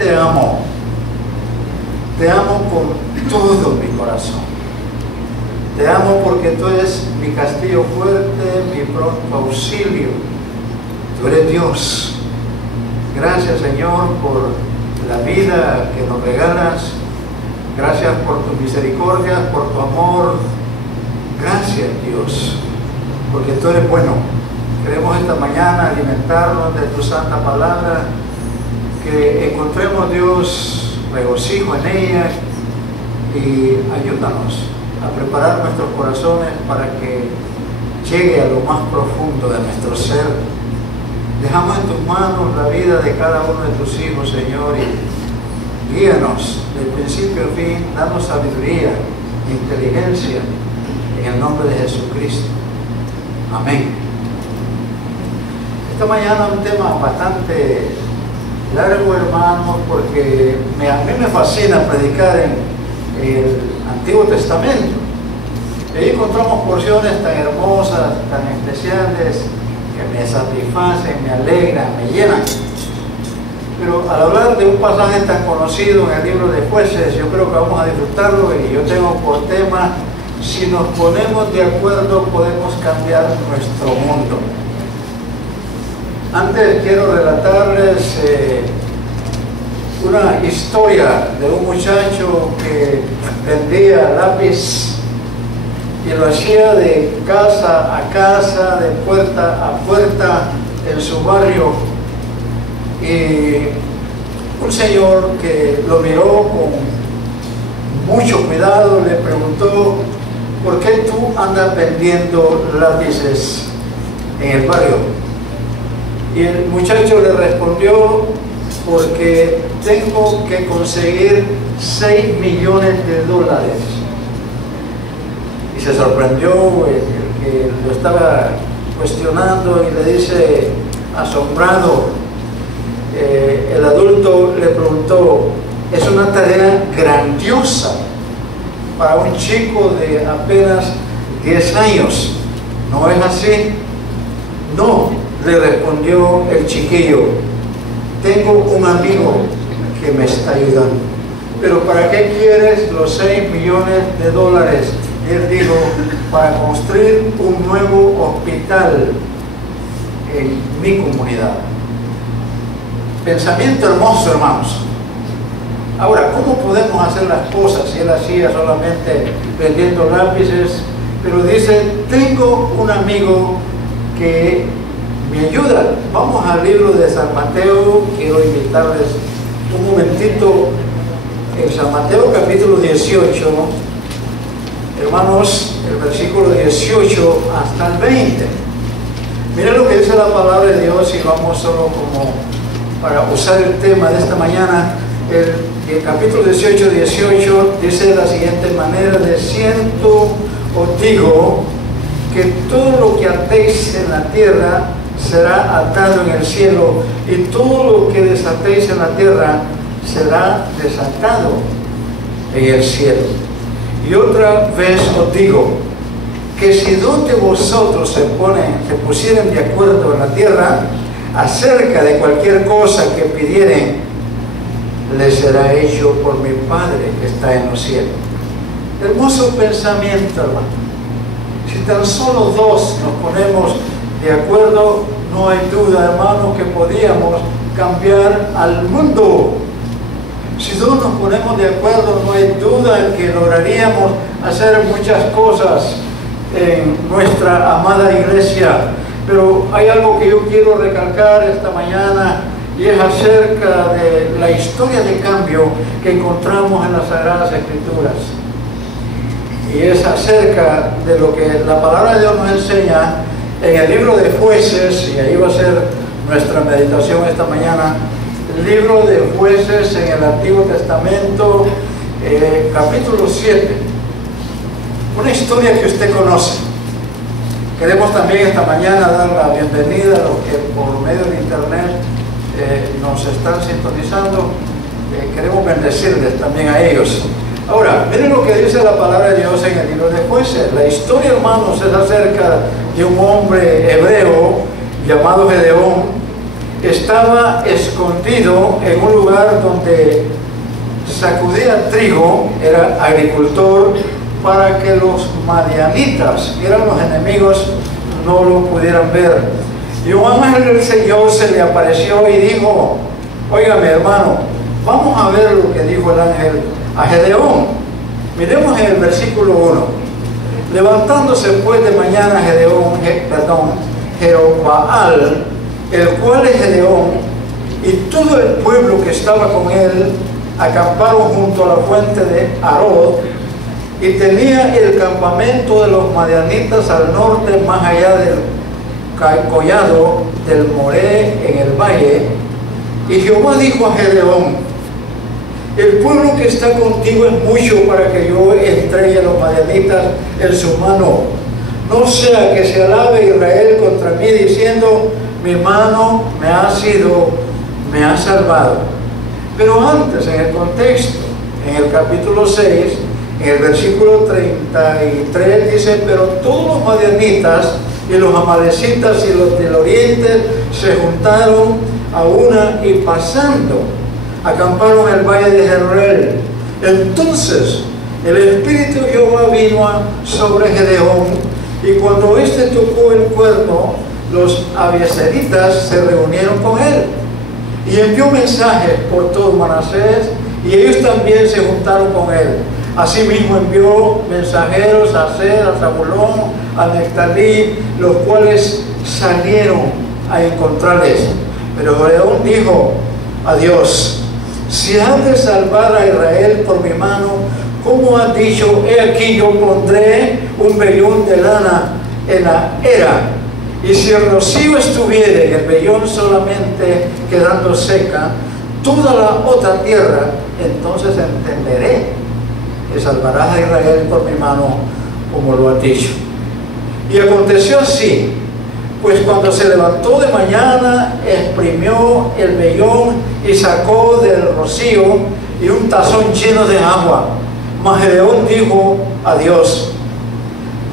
te amo con todo mi corazón. Te amo porque tú eres mi castillo fuerte, mi pronto auxilio. Tú eres Dios. Gracias, Señor, por la vida que nos regalas. Gracias por tu misericordia, por tu amor. Gracias, Dios, porque tú eres bueno. Queremos esta mañana alimentarnos de tu santa palabra, que encontremos, Dios, regocijo en ella, y ayúdanos a preparar nuestros corazones para que llegue a lo más profundo de nuestro ser. Dejamos en tus manos la vida de cada uno de tus hijos, Señor, y guíanos del principio al fin, danos sabiduría e inteligencia en el nombre de Jesucristo. Amén. Esta mañana un tema bastante largo, hermanos, porque a mí me fascina predicar en el Antiguo Testamento. Ahí encontramos porciones tan hermosas, tan especiales, que me satisfacen, me alegran, me llenan. Pero al hablar de un pasaje tan conocido en el libro de Jueces, yo creo que vamos a disfrutarlo, y yo tengo por tema: si nos ponemos de acuerdo podemos cambiar nuestro mundo. Antes quiero relatarles una historia de un muchacho que vendía lápiz y lo hacía de casa a casa, de puerta a puerta en su barrio. Y un señor que lo miró con mucho cuidado le preguntó: ¿por qué tú andas vendiendo lápices en el barrio? Y el muchacho le respondió: porque tengo que conseguir $6 millones. Y se sorprendió el que lo estaba cuestionando, y le dice, asombrado, el adulto le preguntó: es una tarea grandiosa para un chico de apenas 10 años, ¿no es así? No, le respondió el chiquillo, tengo un amigo que me está ayudando. ¿Pero para qué quieres los $6 millones? Y él dijo: para construir un nuevo hospital en mi comunidad. Pensamiento hermoso, hermanos. Ahora, ¿cómo podemos hacer las cosas si él hacía solamente vendiendo lápices? Pero dice: tengo un amigo que me ayuda. Vamos al libro de San Mateo. Quiero invitarles un momentito en San Mateo capítulo 18, hermanos, el versículo 18 hasta el 20. Miren lo que dice la palabra de Dios, y vamos solo como para usar el tema de esta mañana. El capítulo 18 dice de la siguiente manera: de cierto os digo que todo lo que atéis en la tierra será atado en el cielo, y todo lo que desatéis en la tierra será desatado en el cielo. Y otra vez os digo que si dos de vosotros se pusieran de acuerdo en la tierra acerca de cualquier cosa que pidieren, les será hecho por mi Padre que está en los cielos. Hermoso pensamiento, hermano. Si tan solo dos nos ponemos de acuerdo, no hay duda, hermano, que podríamos cambiar al mundo. Si dos nos ponemos de acuerdo, no hay duda que lograríamos hacer muchas cosas en nuestra amada iglesia. Pero hay algo que yo quiero recalcar esta mañana, y es acerca de la historia de cambio que encontramos en las Sagradas Escrituras. Y es acerca de lo que la palabra de Dios nos enseña en el libro de Jueces, y ahí va a ser nuestra meditación esta mañana. El libro de Jueces en el Antiguo Testamento, capítulo 7. Una historia que usted conoce. Queremos también esta mañana dar la bienvenida a los que por medio de internet nos están sintonizando. Queremos bendecirles también a ellos. Ahora, miren lo que dice la palabra de Dios en el libro de Jueces. La historia, hermanos, es acerca de un hombre hebreo llamado Gedeón, estaba escondido en un lugar donde sacudía trigo, era agricultor, para que los madianitas, que eran los enemigos, no lo pudieran ver. Y un ángel del Señor se le apareció y dijo: óigame, hermano, vamos a ver lo que dijo el ángel a Gedeón. Miremos en el versículo 1. Levantándose pues de mañana Jerobbaal, el cual es Gedeón, y todo el pueblo que estaba con él, acamparon junto a la fuente de Arod, y tenía el campamento de los madianitas al norte, más allá del collado del Moré en el valle. Y Jehová dijo a Gedeón: el pueblo que está contigo es mucho para que yo entregue a los madianitas en su mano. No sea que se alabe Israel contra mí diciendo: mi mano me ha salvado. Pero antes, en el contexto, en el capítulo 6, en el versículo 33 dice: pero todos los madianitas y los amalecitas y los del oriente se juntaron a una, y pasando acamparon en el valle de Jezreel. Entonces el Espíritu de Jehová vino sobre Gedeón, y cuando éste tocó el cuerno, los abiezeritas se reunieron con él, y envió mensajes por todo Manasés, y ellos también se juntaron con él. Asimismo envió mensajeros a Aser, a Zabulón, a Neftalí, los cuales salieron a encontrarles. Pero Gedeón dijo a Dios: si has de salvar a Israel por mi mano, como has dicho, he aquí yo pondré un vellón de lana en la era, y si el rocío estuviere y el vellón solamente quedando seca, toda la otra tierra, entonces entenderé que salvarás a Israel por mi mano, como lo has dicho. Y aconteció así, pues cuando se levantó de mañana, exprimió el vellón y sacó del rocío y un tazón lleno de agua. Mas Gedeón dijo a Dios: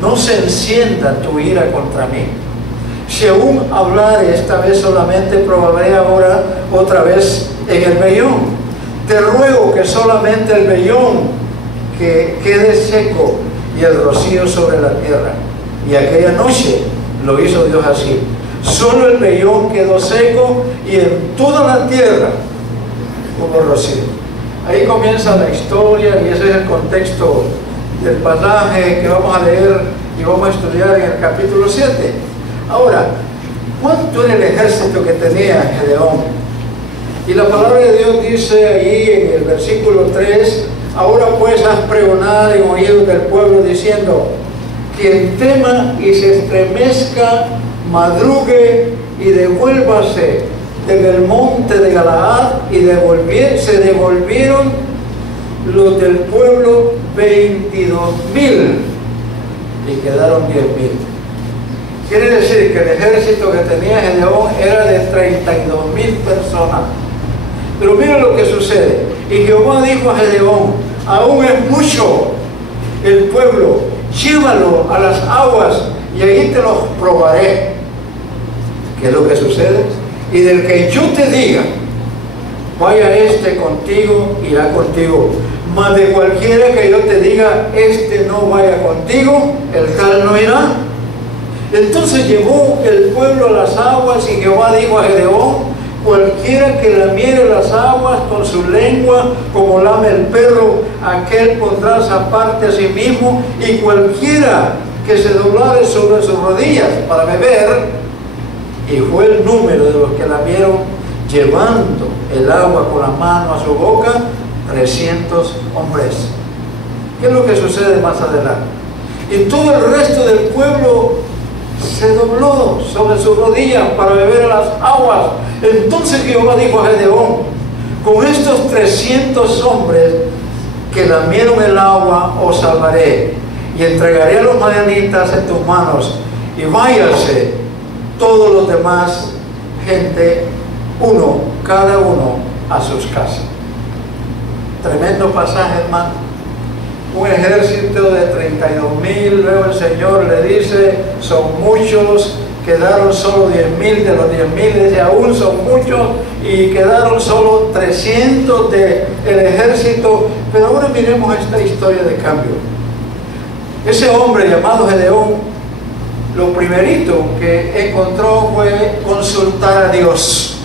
no se encienda tu ira contra mí. Si aún hablare esta vez solamente, probaré ahora otra vez en el vellón. Te ruego que solamente el vellón que quede seco y el rocío sobre la tierra. Y aquella noche lo hizo Dios así. Solo el vellón quedó seco, y en toda la tierra hubo rocío. Ahí comienza la historia, y ese es el contexto del pasaje que vamos a leer y vamos a estudiar en el capítulo 7. Ahora, ¿cuánto era el ejército que tenía Gedeón? Y la palabra de Dios dice ahí en el versículo 3: ahora pues haz pregonar en oídos del pueblo diciendo: quien tema y se estremezca, madrugue y devuélvase desde el monte de Galaad. Y se devolvieron los del pueblo 22,000, y quedaron 10,000. Quiere decir que el ejército que tenía Gedeón era de 32,000 personas. Pero mira lo que sucede. Y Jehová dijo a Gedeón: aún es mucho el pueblo, llévalo a las aguas y ahí te los probaré. ¿Qué es lo que sucede? Y del que yo te diga: vaya este contigo, irá contigo. Mas de cualquiera que yo te diga: este no vaya contigo, el tal no irá. Entonces llevó el pueblo a las aguas, y Jehová dijo a Gedeón: cualquiera que lamiere las aguas con su lengua, como lame el perro, aquel pondrás aparte a sí mismo, y cualquiera que se doblare sobre sus rodillas para beber. Y fue el número de los que lamieron, llevando el agua con la mano a su boca, 300 hombres. ¿Qué es lo que sucede más adelante? Y todo el resto del pueblo se dobló sobre sus rodillas para beber las aguas. Entonces Jehová dijo a Gedeón: con estos 300 hombres que lamieron el agua os salvaré, y entregaré a los madianitas en tus manos, y váyase todos los demás gente, cada uno a sus casas. Tremendo pasaje, hermano. Un ejército de 32,000, luego el Señor le dice: son muchos, quedaron solo 10,000 de los 10,000, aún son muchos, y quedaron solo 300 del ejército. Pero ahora miremos esta historia de cambio. Ese hombre llamado Gedeón, lo primerito que encontró fue consultar a Dios.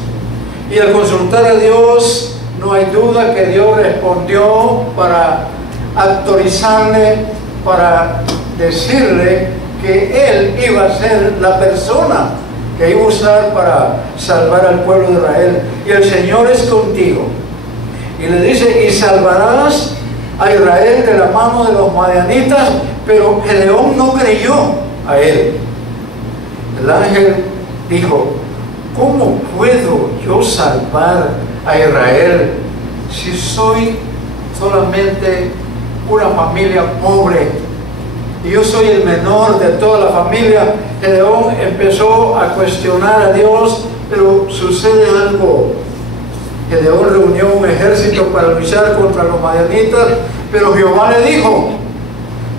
Y al consultar a Dios, no hay duda que Dios respondió para autorizarle, para decirle que Él iba a ser la persona que iba a usar para salvar al pueblo de Israel. Y el Señor es contigo. Y le dice, y salvarás a Israel de la mano de los madianitas. Pero Gedeón no creyó a él. El ángel dijo, ¿cómo puedo yo salvar a Israel si soy solamente una familia pobre y yo soy el menor de toda la familia? Gedeón empezó a cuestionar a Dios, pero sucede algo. Gedeón reunió un ejército para luchar contra los madianitas, pero Jehová le dijo,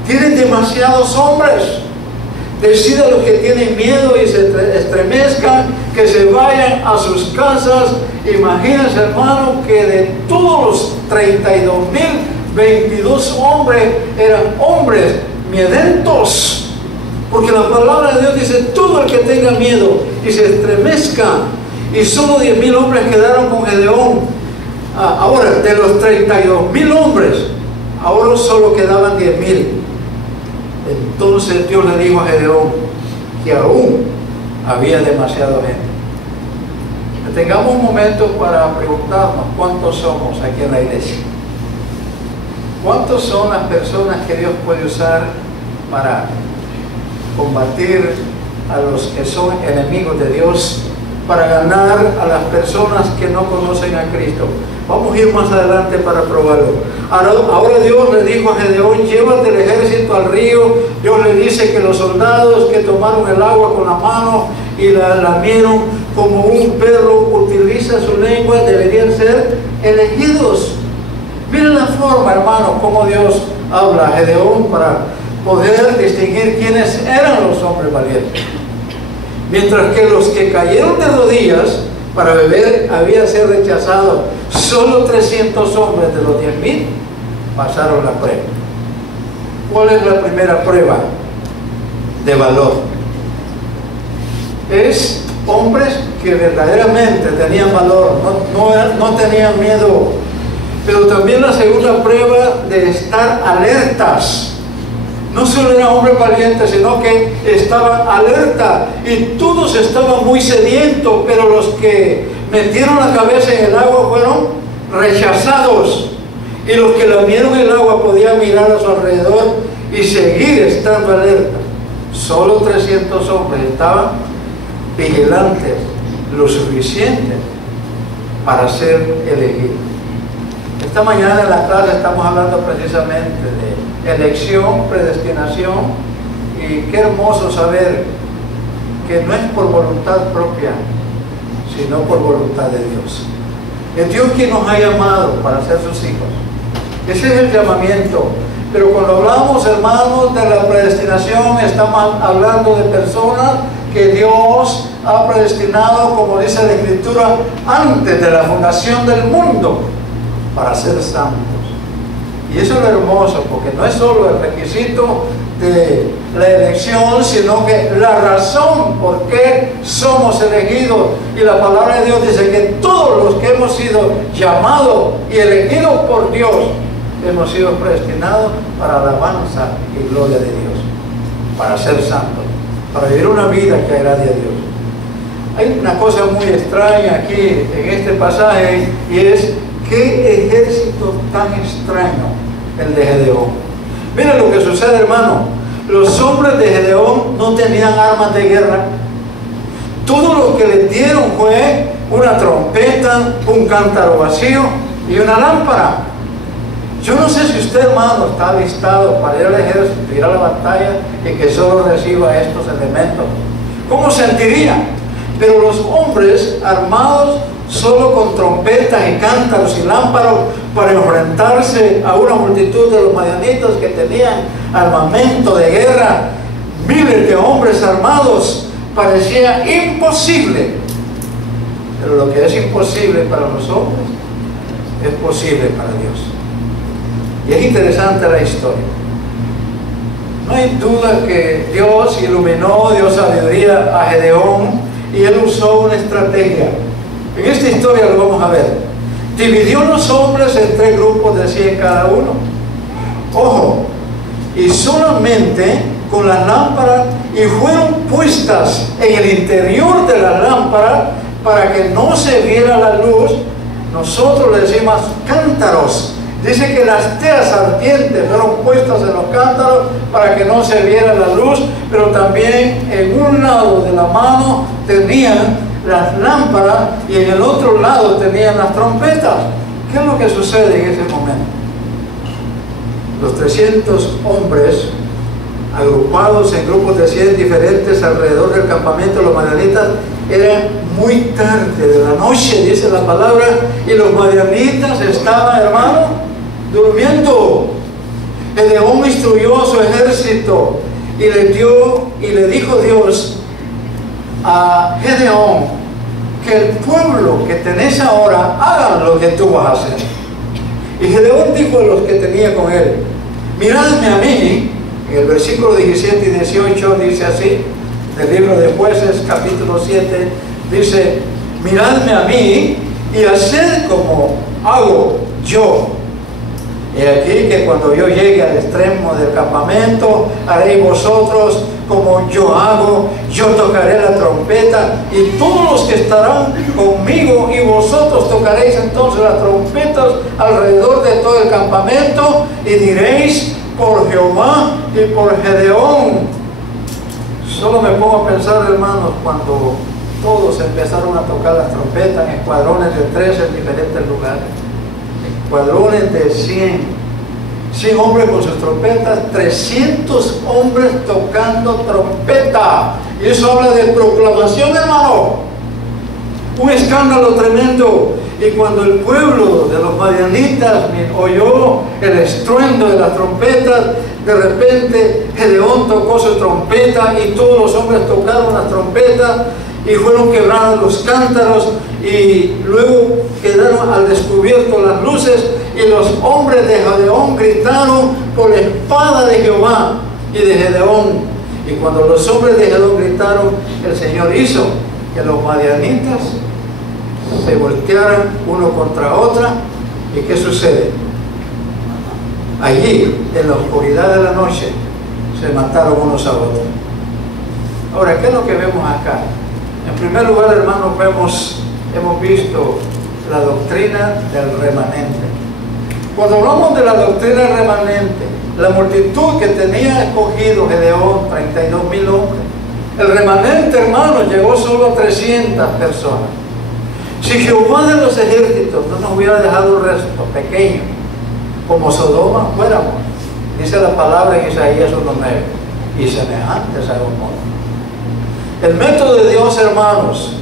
tienen demasiados hombres. Decida a los que tienen miedo y se estremezcan, que se vayan a sus casas. Imagínense, hermano, que de todos los 32,000, 22 hombres eran hombres miedentos. Porque la palabra de Dios dice, todo el que tenga miedo y se estremezca. Y solo 10,000 hombres quedaron con Gedeón. Ahora, de los 32,000 hombres, ahora solo quedaban 10,000. Entonces Dios le dijo a Gedeón que aún había demasiada gente. Tengamos un momento para preguntarnos cuántos somos aquí en la iglesia. ¿Cuántos son las personas que Dios puede usar para combatir a los que son enemigos de Dios, para ganar a las personas que no conocen a Cristo? Vamos a ir más adelante para probarlo. Ahora Dios le dijo a Gedeón, llévate el ejército al río. Dios le dice que los soldados que tomaron el agua con la mano y la lamieron como un perro utiliza su lengua, deberían ser elegidos. Miren la forma, hermano, como Dios habla a Gedeón para poder distinguir quiénes eran los hombres valientes. Mientras que los que cayeron de rodillas para beber habían sido rechazados, solo 300 hombres de los 10,000 pasaron la prueba. ¿Cuál es la primera prueba de valor? Es hombres que verdaderamente tenían valor, no tenían miedo. Pero también la segunda prueba de estar alertas. No solo eran hombres valientes, sino que estaban alerta y todos estaban muy sedientos, pero los que metieron la cabeza en el agua fueron rechazados. Y los que lamieron el agua podían mirar a su alrededor y seguir estando alerta. Solo 300 hombres estaban vigilantes lo suficiente para ser elegidos. Esta mañana en la clase estamos hablando precisamente de elección, predestinación, y qué hermoso saber que no es por voluntad propia, sino por voluntad de Dios. Es Dios quien nos ha llamado para ser sus hijos. Ese es el llamamiento. Pero cuando hablamos, hermanos, de la predestinación, estamos hablando de personas que Dios ha predestinado, como dice la Escritura, antes de la fundación del mundo, para ser santos. Y eso es lo hermoso, porque no es solo el requisito de la elección, sino que la razón por qué somos elegidos. Y la palabra de Dios dice que todos los que hemos sido llamados y elegidos por Dios, hemos sido predestinados para alabanza y gloria de Dios, para ser santos, para vivir una vida que agrade a Dios. Hay una cosa muy extraña aquí en este pasaje, y es qué ejército tan extraño el de Gedeón. Miren lo que sucede, hermano. Los hombres de Gedeón no tenían armas de guerra. Todo lo que les dieron fue una trompeta, un cántaro vacío y una lámpara. Yo no sé si usted, hermano, está alistado para ir al ejército, ir a la batalla y que solo reciba estos elementos. ¿Cómo sentiría? Pero los hombres armados solo con trompetas y cántaros y lámparos para enfrentarse a una multitud de los madianitas que tenían armamento de guerra, miles de hombres armados, parecía imposible. Pero lo que es imposible para los hombres es posible para Dios. Y es interesante la historia. No hay duda que Dios iluminó, dio sabiduría a Gedeón y él usó una estrategia. En esta historia lo vamos a ver. Dividió los hombres en 3 grupos de 100 cada uno. Ojo, y solamente con las lámparas, y fueron puestas en el interior de las lámparas para que no se viera la luz. Nosotros le decimos cántaros. Dice que las teas ardientes fueron puestas en los cántaros para que no se viera la luz, pero también en un lado de la mano tenían las lámparas y en el otro lado tenían las trompetas. ¿Qué es lo que sucede en ese momento? Los 300 hombres, agrupados en grupos de 100 diferentes alrededor del campamento de los madianitas, era muy tarde de la noche, dice la palabra, y los madianitas estaban, hermano, durmiendo. Gedeón instruyó a su ejército y le dijo Dios a Gedeón que el pueblo que tenés ahora hagan lo que tú vas a hacer. Y Gedeón dijo a los que tenía con él: miradme a mí. En el versículo 17 y 18 dice así, del libro de Jueces, capítulo 7, dice: miradme a mí y haced como hago yo. Y aquí que cuando yo llegue al extremo del campamento, haréis vosotros como yo hago, yo tocaré la trompeta y todos los que estarán conmigo y vosotros tocaréis entonces las trompetas alrededor de todo el campamento y diréis: por Jehová y por Gedeón. Solo me pongo a pensar, hermanos, cuando todos empezaron a tocar las trompetas en escuadrones de 3 en diferentes lugares, escuadrones de 100 hombres con sus trompetas, 300 hombres tocando trompeta, y eso habla de proclamación, hermano, un escándalo tremendo. Y cuando el pueblo de los madianitas oyó el estruendo de las trompetas, de repente Gedeón tocó su trompeta y todos los hombres tocaron las trompetas y fueron quebrados los cántaros y luego quedaron al descubierto las luces y los hombres de Gedeón gritaron por la espada de Jehová y de Gedeón. Y cuando los hombres de Gedeón gritaron, el Señor hizo que los madianitas se voltearan uno contra otra. ¿Y qué sucede? Allí, en la oscuridad de la noche, se mataron unos a otros. Ahora, ¿qué es lo que vemos acá? En primer lugar, hermanos, hemos visto la doctrina del remanente. Cuando hablamos de la doctrina remanente, la multitud que tenía escogido Gedeón, 32,000 hombres, el remanente, hermano, llegó solo a 300 personas. Si Jehová de los ejércitos no nos hubiera dejado un resto pequeño, como Sodoma fuéramos, dice la palabra en Isaías 1:9, y semejantes a Gomorra. El método de Dios, hermanos,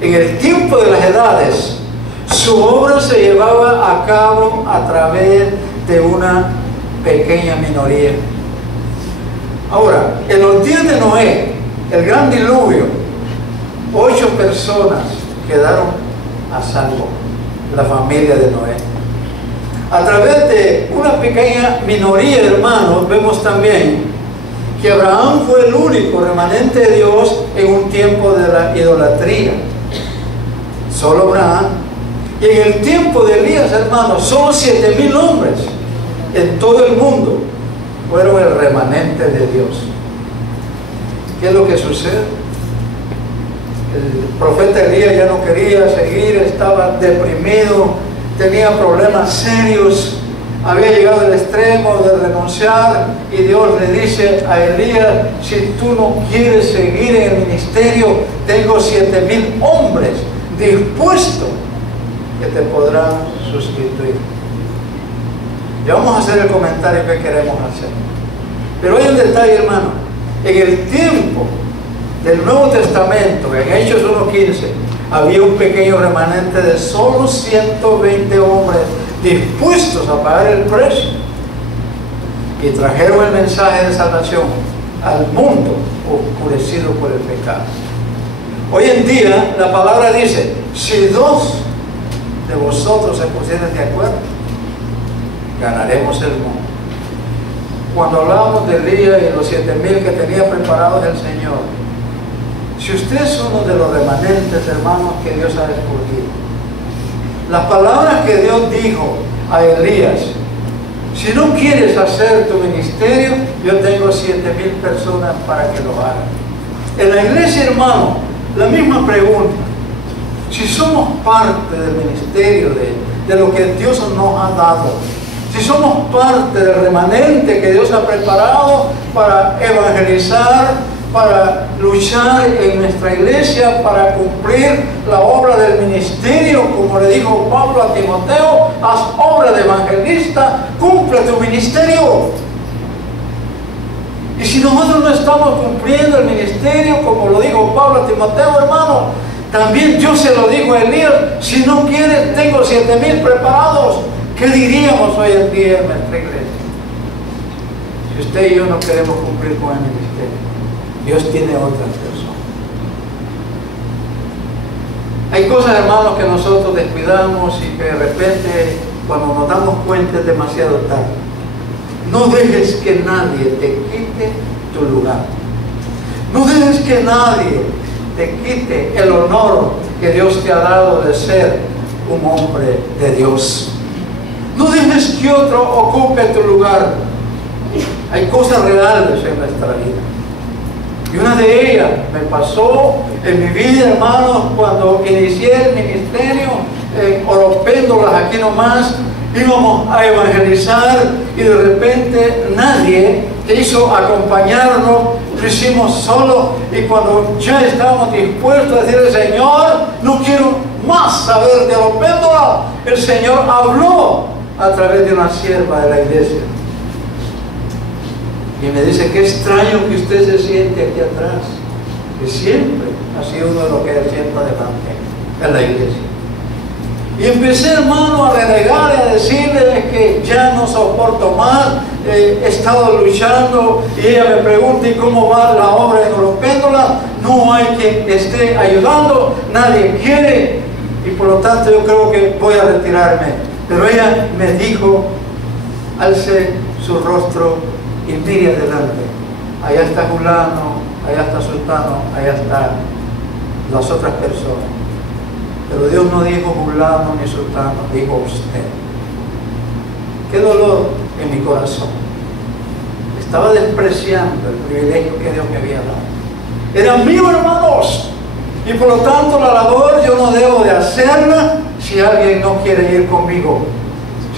en el tiempo de las edades, su obra se llevaba a cabo a través de una pequeña minoría. Ahora, en los días de Noé, el gran diluvio, 8 personas quedaron a salvo, la familia de Noé. A través de una pequeña minoría, hermanos, vemos también que Abraham fue el único remanente de Dios en un tiempo de la idolatría. Solo Abraham. Y en el tiempo de Elías, hermanos, solo 7,000 hombres en todo el mundo fueron el remanente de Dios. ¿Qué es lo que sucede? El profeta Elías ya no quería seguir, estaba deprimido, tenía problemas serios, había llegado al extremo de renunciar, y Dios le dice a Elías: si tú no quieres seguir en el ministerio, tengo 7,000 hombres dispuestos que te podrán sustituir. Ya vamos a hacer el comentario que queremos hacer. Pero hay un detalle, hermano. En el tiempo del Nuevo Testamento, en Hechos 1:15, había un pequeño remanente de solo 120 hombres dispuestos a pagar el precio, y trajeron el mensaje de salvación al mundo oscurecido por el pecado. Hoy en día la palabra dice, si dos de vosotros se pusieran de acuerdo, ganaremos el mundo. Cuando hablábamos de Elías y los 7,000 que tenía preparados el Señor, si usted es uno de los remanentes, hermanos, que Dios ha escogido, las palabras que Dios dijo a Elías, si no quieres hacer tu ministerio, yo tengo 7,000 personas para que lo hagan. En la iglesia, hermano, la misma pregunta. Si somos parte del ministerio de lo que Dios nos ha dado, si somos parte del remanente que Dios ha preparado para evangelizar, para luchar en nuestra iglesia, para cumplir la obra del ministerio, como le dijo Pablo a Timoteo, haz obra de evangelista, cumple tu ministerio. Y si nosotros no estamos cumpliendo el ministerio, como lo dijo Pablo a Timoteo, hermano, también Dios se lo dijo a Elías, si no quieres, tengo 7,000 preparados. ¿Qué diríamos hoy en día en nuestra iglesia? Si usted y yo no queremos cumplir con el ministerio, Dios tiene otras personas. Hay cosas, hermanos, que nosotros descuidamos y que de repente, cuando nos damos cuenta, es demasiado tarde. No dejes que nadie te quite tu lugar. No dejes que nadie te quite el honor que Dios te ha dado de ser un hombre de Dios. No dejes que otro ocupe tu lugar. Hay cosas reales en nuestra vida. Y una de ellas me pasó en mi vida, hermanos, cuando inicié el ministerio en Oropéndolas, aquí nomás. Íbamos a evangelizar y de repente nadie quiso acompañarnos, lo hicimos solo, y cuando ya estábamos dispuestos a decirle, Señor, no quiero más saber de Oropéndolas, el Señor habló a través de una sierva de la iglesia y me dice, qué extraño que usted se siente aquí atrás, que siempre ha sido uno de los que sienta adelante en la iglesia. Y empecé, hermano, a renegar y a decirle que ya no soporto más, he estado luchando, y ella me pregunta, ¿y cómo va la obra en Oropéndolas? No hay quien esté ayudando, nadie quiere, y por lo tanto yo creo que voy a retirarme. Pero ella me dijo, alce su rostro y mire adelante. Allá está fulano, allá está sultano, allá están las otras personas. Pero Dios no dijo fulano ni sultano, dijo usted. Qué dolor en mi corazón. Estaba despreciando el privilegio que Dios me había dado. Era mío, hermanos. Y por lo tanto la labor yo no debo de hacerla si alguien no quiere ir conmigo,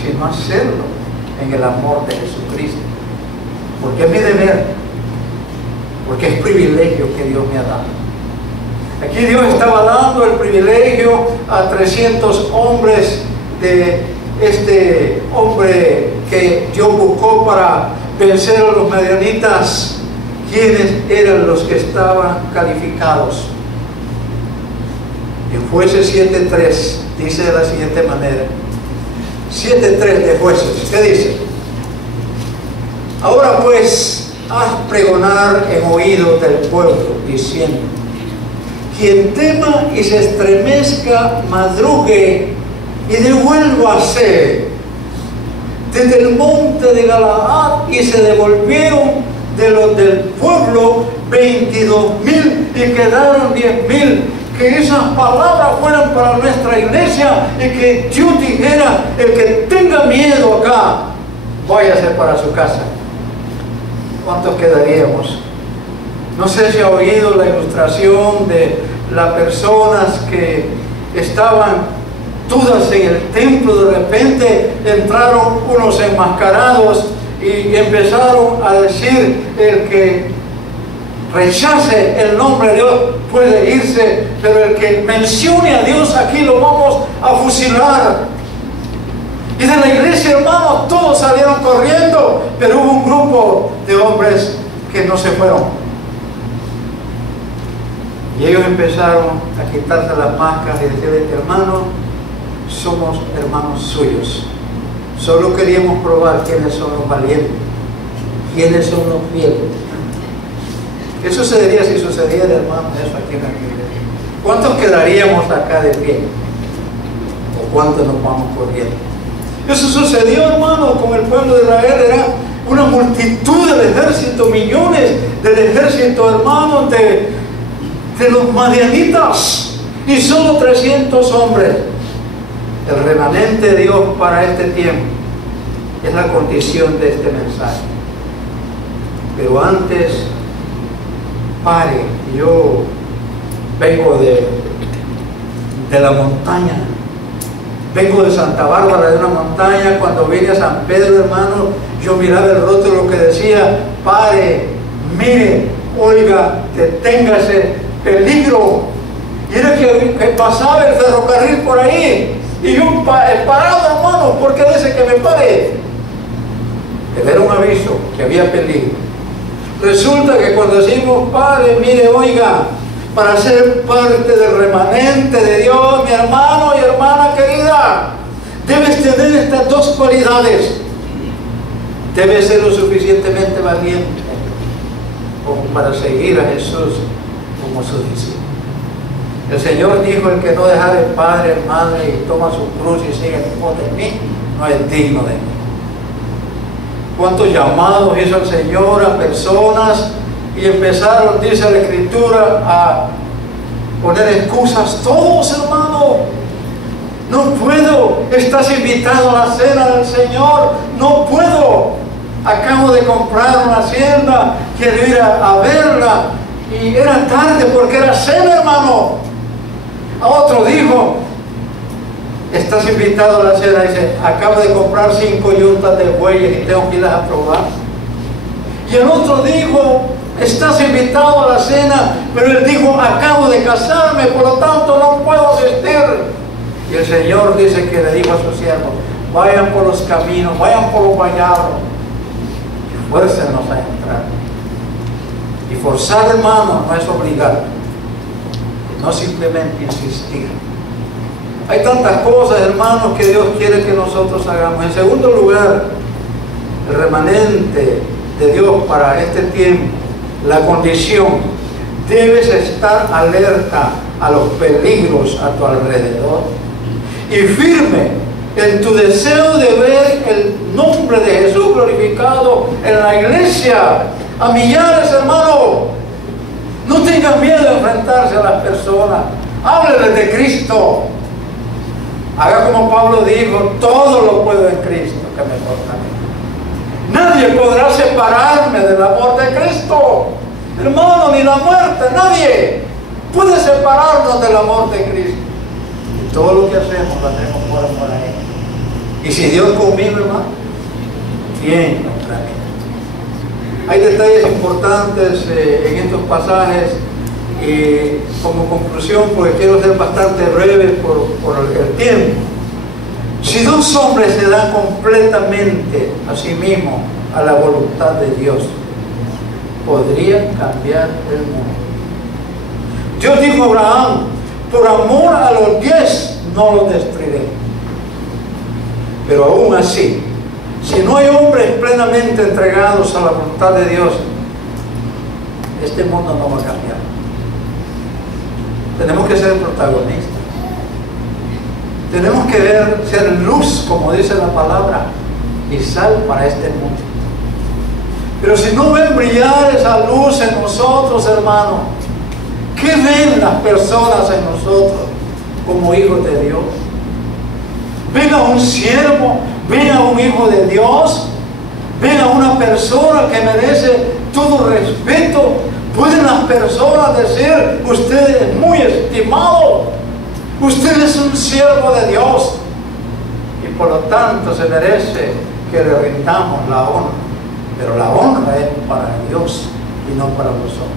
sino hacerlo en el amor de Jesucristo. Porque es mi deber, porque es privilegio que Dios me ha dado. Aquí Dios estaba dando el privilegio a 300 hombres de este hombre que Dios buscó para vencer a los madianitas. ¿Quiénes eran los que estaban calificados? En Jueces 7:3 dice de la siguiente manera, 7:3 de Jueces, ¿qué dice? Ahora pues, haz pregonar en oído del pueblo, diciendo, quien tema y se estremezca, madrugue y devuélvase desde el monte de Galaad, y se devolvieron de los del pueblo 22,000 y quedaron 10,000. Que esas palabras fueran para nuestra iglesia y que Dios dijera, el que tenga miedo acá, váyase para su casa. ¿Cuántos quedaríamos? No sé si ha oído la ilustración de las personas que estaban todas en el templo. De repente entraron unos enmascarados y empezaron a decir, el que rechace el nombre de Dios puede irse, pero el que mencione a Dios aquí lo vamos a fusilar. Y de la iglesia, hermanos, todos salieron corriendo, pero hubo un grupo de hombres que no se fueron. Y ellos empezaron a quitarse las máscaras y decirle, hermano, somos hermanos suyos. Solo queríamos probar quiénes son los valientes, quiénes son los fieles. ¿Qué sucedería si sucediera, hermano, eso aquí en la iglesia? ¿Cuántos quedaríamos acá de pie? ¿O cuántos nos vamos corriendo? Eso sucedió, hermano, con el pueblo de Israel. Era una multitud del ejército, millones del ejército, hermano, de los madianitas, y solo 300 hombres. El remanente de Dios para este tiempo es la condición de este mensaje. Pero antes, pare, yo vengo de la montaña, vengo de Santa Bárbara, de una montaña. Cuando vine a San Pedro, hermano, yo miraba el rótulo que decía: pare, mire, oiga, deténgase, peligro. Y era que pasaba el ferrocarril por ahí, y yo parado, hermano, ¿por qué dice que me pare? Era un aviso que había peligro. Resulta que cuando decimos pare, mire, oiga, para ser parte del remanente de Dios, mi hermano y hermana querida, debes tener estas dos cualidades. Debes ser lo suficientemente valiente como para seguir a Jesús como su discípulo. El Señor dijo: el que no dejare padre, madre y toma su cruz y sigue en pos de mí, no es digno de mí. ¿Cuántos llamados hizo el Señor a personas? Y empezaron, dice la Escritura, a poner excusas. Todos, hermano, no puedo, estás invitado a la cena del Señor, no puedo, acabo de comprar una hacienda, quiero ir a verla, y era tarde porque era cena, hermano. A otro dijo: estás invitado a la cena, dice, acabo de comprar 5 yuntas de bueyes y tengo que irlas a probar. Y el otro dijo: estás invitado a la cena, pero él dijo: acabo de casarme, por lo tanto no puedo asistir. Y el Señor dice que le dijo a sus siervos: vayan por los caminos, vayan por los vallados y fuércenos a entrar. Y forzar, hermano, no es obligar, no simplemente insistir. Hay tantas cosas, hermanos, que Dios quiere que nosotros hagamos. En segundo lugar, el remanente de Dios para este tiempo, la condición: debes estar alerta a los peligros a tu alrededor y firme en tu deseo de ver el nombre de Jesús glorificado en la iglesia, a millares, hermano. No tengas miedo de enfrentarse a las personas, hábleles de Cristo. Haga como Pablo dijo: todo lo puedo en Cristo que me fortalece. Nadie podrá separarme del amor de Cristo, hermano, ni la muerte. Nadie puede separarnos del amor de Cristo. Y todo lo que hacemos, lo hacemos por amor a Él. Y si Dios conmigo, hermano, ¿quién contra mí? Hay detalles importantes en estos pasajes. Y como conclusión, porque quiero ser bastante breve por el tiempo. Si dos hombres se dan completamente a sí mismos a la voluntad de Dios, podrían cambiar el mundo. Dios dijo a Abraham: por amor a los 10 no los destruiré. Pero aún así, si no hay hombres plenamente entregados a la voluntad de Dios, este mundo no va a cambiar. Tenemos que ser protagonistas. Tenemos que ser luz, como dice la palabra, y sal para este mundo. Pero si no ven brillar esa luz en nosotros, hermano, ¿qué ven las personas en nosotros como hijos de Dios? ¿Ven a un siervo? ¿Ven a un hijo de Dios? ¿Ven a una persona que merece todo respeto? ¿Pueden las personas decir: usted es muy estimado, usted es un siervo de Dios y por lo tanto se merece que le rindamos la honra? Pero la honra es para Dios y no para nosotros.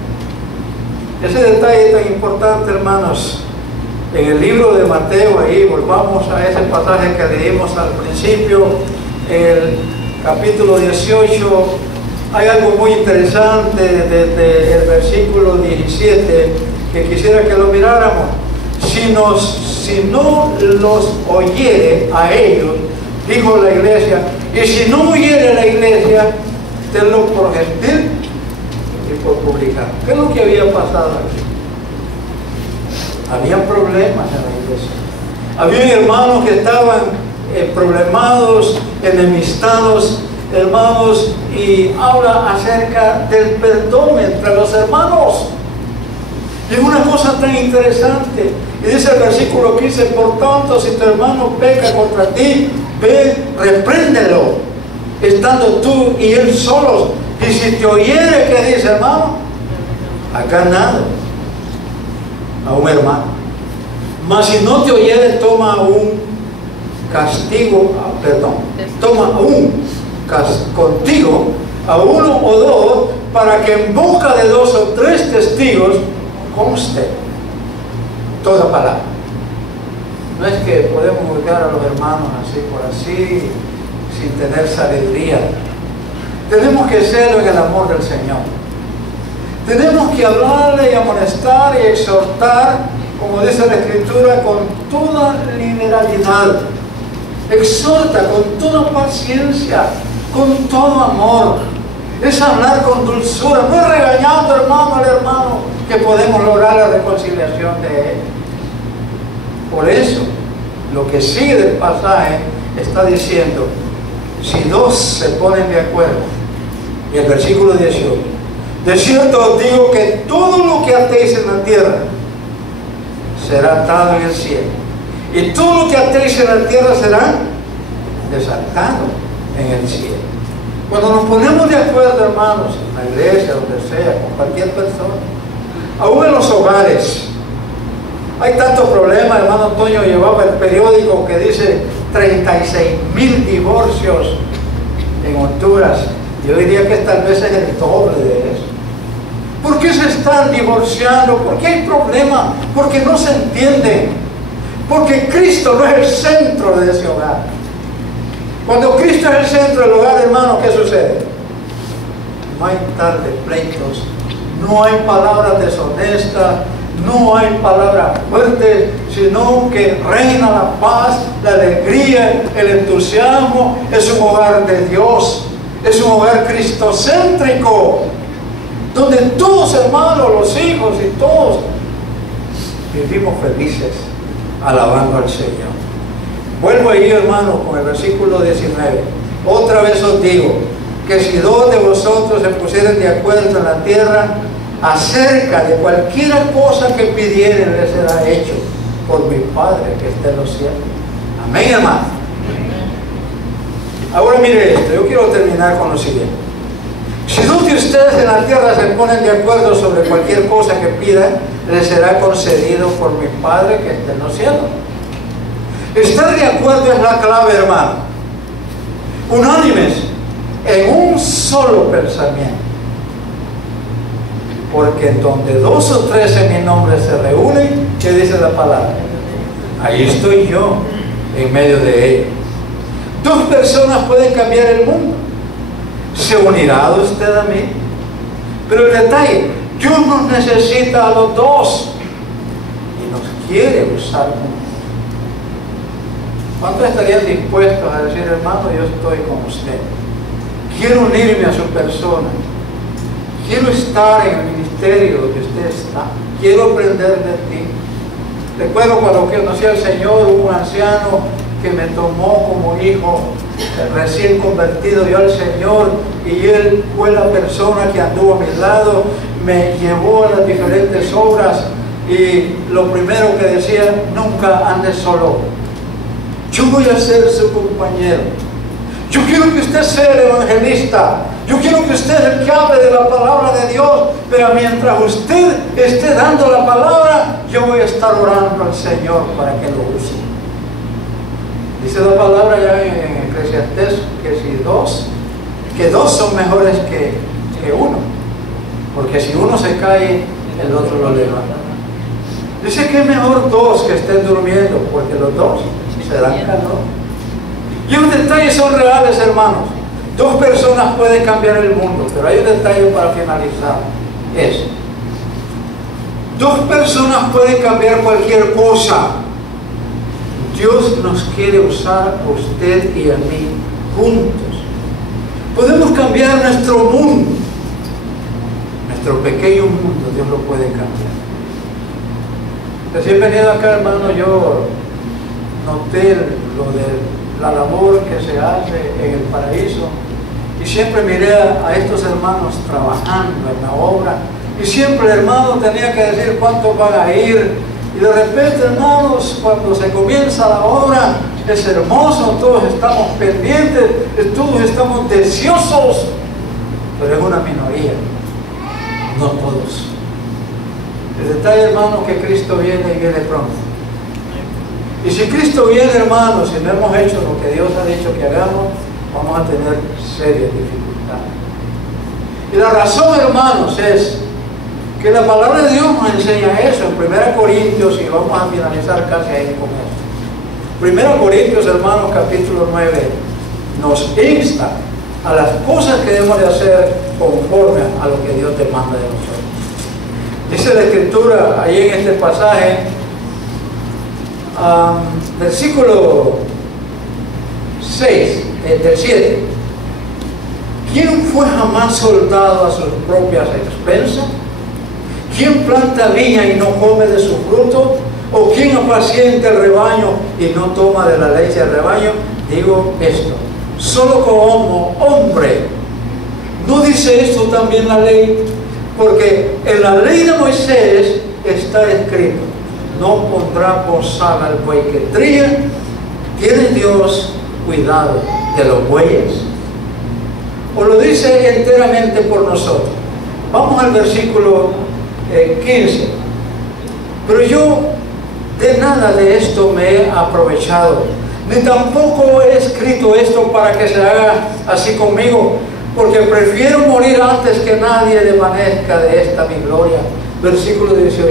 Ese detalle tan importante, hermanos. En el libro de Mateo, ahí volvamos a ese pasaje que leímos al principio, el capítulo 18, hay algo muy interesante desde el versículo 17 que quisiera que lo miráramos. Si no los oyere a ellos, dijo la iglesia, y si no oyere la iglesia, tenlo por gentil y por publicano. ¿Qué es lo que había pasado aquí? Había problemas en la iglesia. Había hermanos que estaban problemados, enemistados, hermanos, y habla acerca del perdón entre los hermanos. Y es una cosa tan interesante. Y dice el versículo 15, por tanto, si tu hermano peca contra ti, ve, repréndelo, estando tú y él solos. Y si te oyere, ¿qué dice, hermano? Ha ganado a un hermano. Mas si no te oyere, toma un castigo, toma contigo a uno o dos, para que en boca de 2 o 3 testigos conste toda palabra. No es que podemos juzgar a los hermanos así por así, sin tener sabiduría. Tenemos que hacerlo en el amor del Señor. Tenemos que hablarle y amonestar y exhortar, como dice la Escritura, con toda liberalidad. Exhorta con toda paciencia, con todo amor. Es hablar con dulzura, no es regañando, hermano, al hermano, que podemos lograr la reconciliación de él. Por eso, lo que sigue del pasaje está diciendo, si 2 se ponen de acuerdo, y el versículo 18, de cierto os digo que todo lo que atéis en la tierra será atado en el cielo, y todo lo que atéis en la tierra será desatado en el cielo. Cuando nos ponemos de acuerdo, hermanos, en la iglesia, donde sea, con cualquier persona, aún en los hogares, hay tantos problemas. Hermano Antonio llevaba el periódico que dice 36,000 divorcios en Honduras. Yo diría que tal vez es el doble de eso. ¿Por qué se están divorciando? ¿Por qué hay problemas? Porque no se entienden. Porque Cristo no es el centro de ese hogar. Cuando Cristo es el centro del hogar, hermano, ¿qué sucede? No hay tarde pleitos, no hay palabras deshonestas, no hay palabras fuertes, sino que reina la paz, la alegría, el entusiasmo. Es un hogar de Dios, es un hogar cristocéntrico, donde todos, hermanos, los hijos y todos vivimos felices alabando al Señor. Vuelvo ahí, hermano, con el versículo 19. Otra vez os digo que si 2 de vosotros se pusieren de acuerdo en la tierra acerca de cualquier cosa que pidieren, les será hecho por mi Padre que está en los cielos. Amén, hermano. Ahora mire esto, yo quiero terminar con lo siguiente. Si 2 de ustedes en la tierra se ponen de acuerdo sobre cualquier cosa que pidan, les será concedido por mi Padre que está en los cielos. Estar de acuerdo es la clave, hermano. Unánimes en un solo pensamiento. Porque en donde 2 o 3 en mi nombre se reúnen, ¿qué dice la palabra? Ahí estoy yo, en medio de ellos. 2 personas pueden cambiar el mundo. ¿Se unirá usted a mí? Pero el detalle, Dios nos necesita a los 2 y nos quiere usar juntos. ¿Cuántos estarían dispuestos a decir, hermano, yo estoy con usted? Quiero unirme a su persona. Quiero estar en el ministerio donde usted está. Quiero aprender de ti. Recuerdo cuando conocí al Señor, hubo un anciano que me tomó como hijo, recién convertido yo al Señor, y él fue la persona que anduvo a mi lado, me llevó a las diferentes obras, y lo primero que decía, nunca andes solo. Yo voy a ser su compañero. Yo quiero que usted sea el evangelista. Yo quiero que usted es el que hable de la palabra de Dios. Pero mientras usted esté dando la palabra, yo voy a estar orando al Señor para que lo use. Dice la palabra ya en Eclesiastés que dos son mejores que uno. Porque si uno se cae, el otro lo levanta. Dice que es mejor 2 que estén durmiendo, porque los 2 se dan calor. Y los detalles son reales, hermanos. 2 personas pueden cambiar el mundo, pero hay un detalle para finalizar. Es 2 personas pueden cambiar cualquier cosa. Dios nos quiere usar a usted y a mí juntos. Podemos cambiar nuestro mundo. Nuestro pequeño mundo, Dios lo puede cambiar. Recién venido acá, hermano, yo noté lo de la labor que se hace en el paraíso y siempre miré a estos hermanos trabajando en la obra y siempre el hermano tenía que decir cuántos van a ir y de repente, hermanos, cuando se comienza la obra es hermoso, todos estamos pendientes, todos estamos deseosos, pero es una minoría, no todos. El detalle, hermano, que Cristo viene y viene pronto. Y si Cristo viene, hermanos, si no hemos hecho lo que Dios ha dicho que hagamos, vamos a tener serias dificultades. Y la razón, hermanos, es que la palabra de Dios nos enseña eso en 1 Corintios, y vamos a finalizar casi ahí con esto. 1 Corintios, hermanos, capítulo 9, nos insta a las cosas que debemos de hacer conforme a lo que Dios demanda de nosotros. Dice la Escritura, ahí en este pasaje, versículo 6, del 7. ¿Quién fue jamás soldado a sus propias expensas? ¿Quién planta viña y no come de su fruto? ¿O quién apacienta el rebaño y no toma de la leche del rebaño? Digo esto, solo como hombre. ¿No dice esto también la ley? Porque en la ley de Moisés está escrito, no pondrá bozal al buey que trilla. ¿Tiene Dios cuidado de los bueyes? ¿O lo dice enteramente por nosotros? Vamos al versículo 15. Pero yo de nada de esto me he aprovechado, ni tampoco he escrito esto para que se haga así conmigo, porque prefiero morir antes que nadie desvanezca de esta mi gloria. Versículo 18.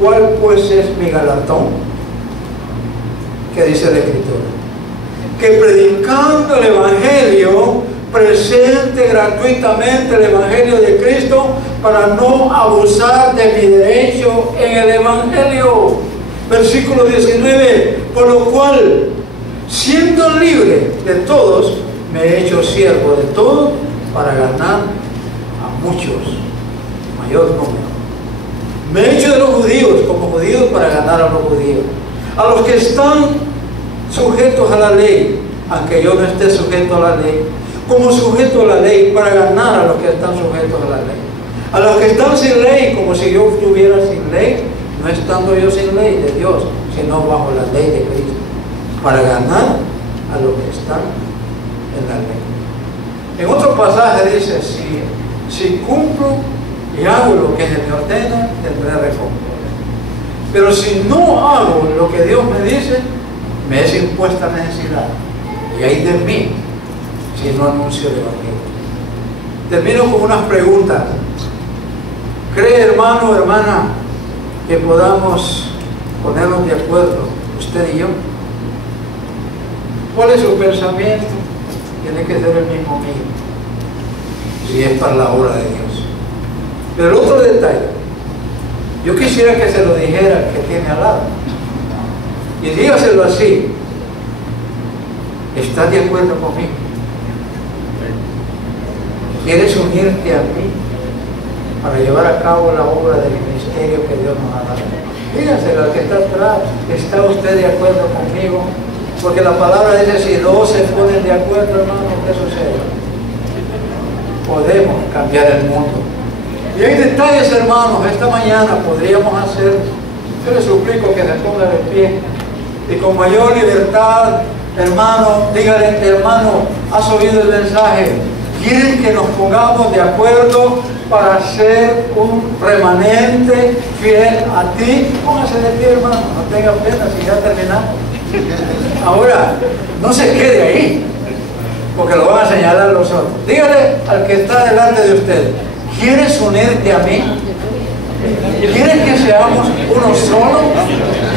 ¿Cuál pues es mi galardón? ¿Qué dice la Escritura? Que predicando el Evangelio, presente gratuitamente el Evangelio de Cristo, para no abusar de mi derecho en el Evangelio. Versículo 19. Por lo cual, siendo libre de todos, me he hecho siervo de todos para ganar a muchos, mayor número. Me he hecho de los judíos como judíos para ganar a los judíos. A los que están sujetos a la ley, aunque yo no esté sujeto a la ley, como sujeto a la ley para ganar a los que están sujetos a la ley. A los que están sin ley, como si yo estuviera sin ley, no estando yo sin ley de Dios, sino bajo la ley de Cristo, para ganar a los que están en la ley. En otro pasaje dice, si cumplo y hago lo que se me ordena, tendré recompensa. Pero si no hago lo que Dios me dice, me es impuesta necesidad. Y hay de mí, si no anuncio el Evangelio. Termino con unas preguntas. ¿Cree, hermano o hermana, que podamos ponernos de acuerdo, usted y yo? ¿Cuál es su pensamiento? Tiene que ser el mismo mío, si es para la obra de Dios. Pero el otro detalle, yo quisiera que se lo dijera al que tiene al lado, y dígaselo así: ¿estás de acuerdo conmigo? ¿Quieres unirte a mí para llevar a cabo la obra del ministerio que Dios nos ha dado? Dígaselo al que está atrás: ¿está usted de acuerdo conmigo? Porque la palabra dice, si dos se ponen de acuerdo, hermano, ¿qué sucede? Podemos cambiar el mundo. Y hay detalles, hermanos. Esta mañana podríamos hacer, yo les suplico que se ponga de pie y con mayor libertad, hermano, dígale, hermano, has oído el mensaje, quieren que nos pongamos de acuerdo para ser un remanente fiel a ti. Póngase de pie, hermano, no tenga pena si ya terminamos. Ahora, no se quede ahí, porque lo van a señalar los otros. Dígale al que está delante de usted: ¿quieres unirte a mí? ¿Quieres que seamos uno solo?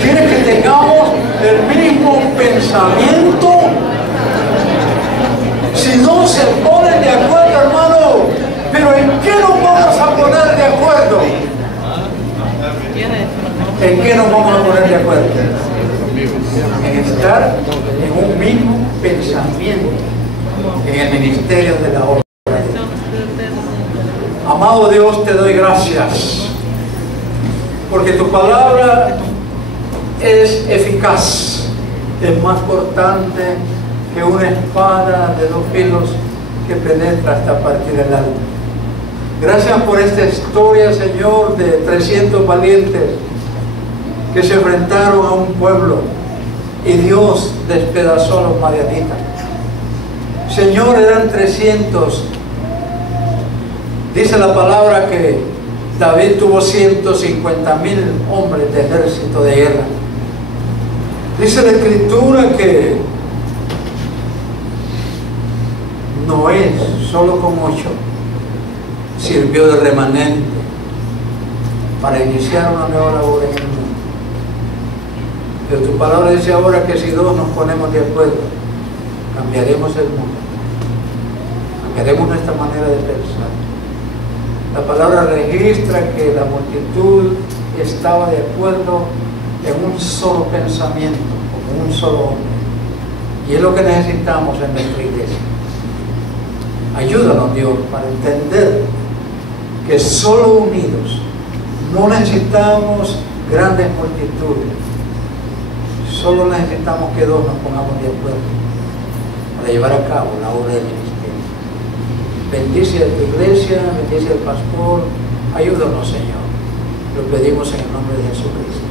¿Quieres que tengamos el mismo pensamiento? Si no se ponen de acuerdo, hermano, ¿pero en qué nos vamos a poner de acuerdo? ¿En qué nos vamos a poner de acuerdo? En estar en un mismo pensamiento en el ministerio de la obra. Amado Dios, te doy gracias porque tu palabra es eficaz, es más cortante que una espada de 2 filos que penetra hasta partir el alma. Gracias por esta historia, Señor, de 300 valientes que se enfrentaron a un pueblo y Dios despedazó a los madianitas. Señor, eran 300. Dice la palabra que David tuvo 150,000 hombres de ejército de guerra. Dice la Escritura que Noé, solo con 8, sirvió de remanente para iniciar una nueva labor en el mundo. Pero tu palabra dice ahora que si 2 nos ponemos de acuerdo, cambiaremos el mundo, cambiaremos nuestra manera de pensar. La palabra registra que la multitud estaba de acuerdo en un solo pensamiento, como un solo hombre. Y es lo que necesitamos en nuestra iglesia. Ayúdanos, Dios, para entender que solo unidos, no necesitamos grandes multitudes, solo necesitamos que 2 nos pongamos de acuerdo para llevar a cabo la obra del ministerio. Bendice a tu iglesia, bendice al pastor, ayúdanos, Señor. Lo pedimos en el nombre de Jesucristo.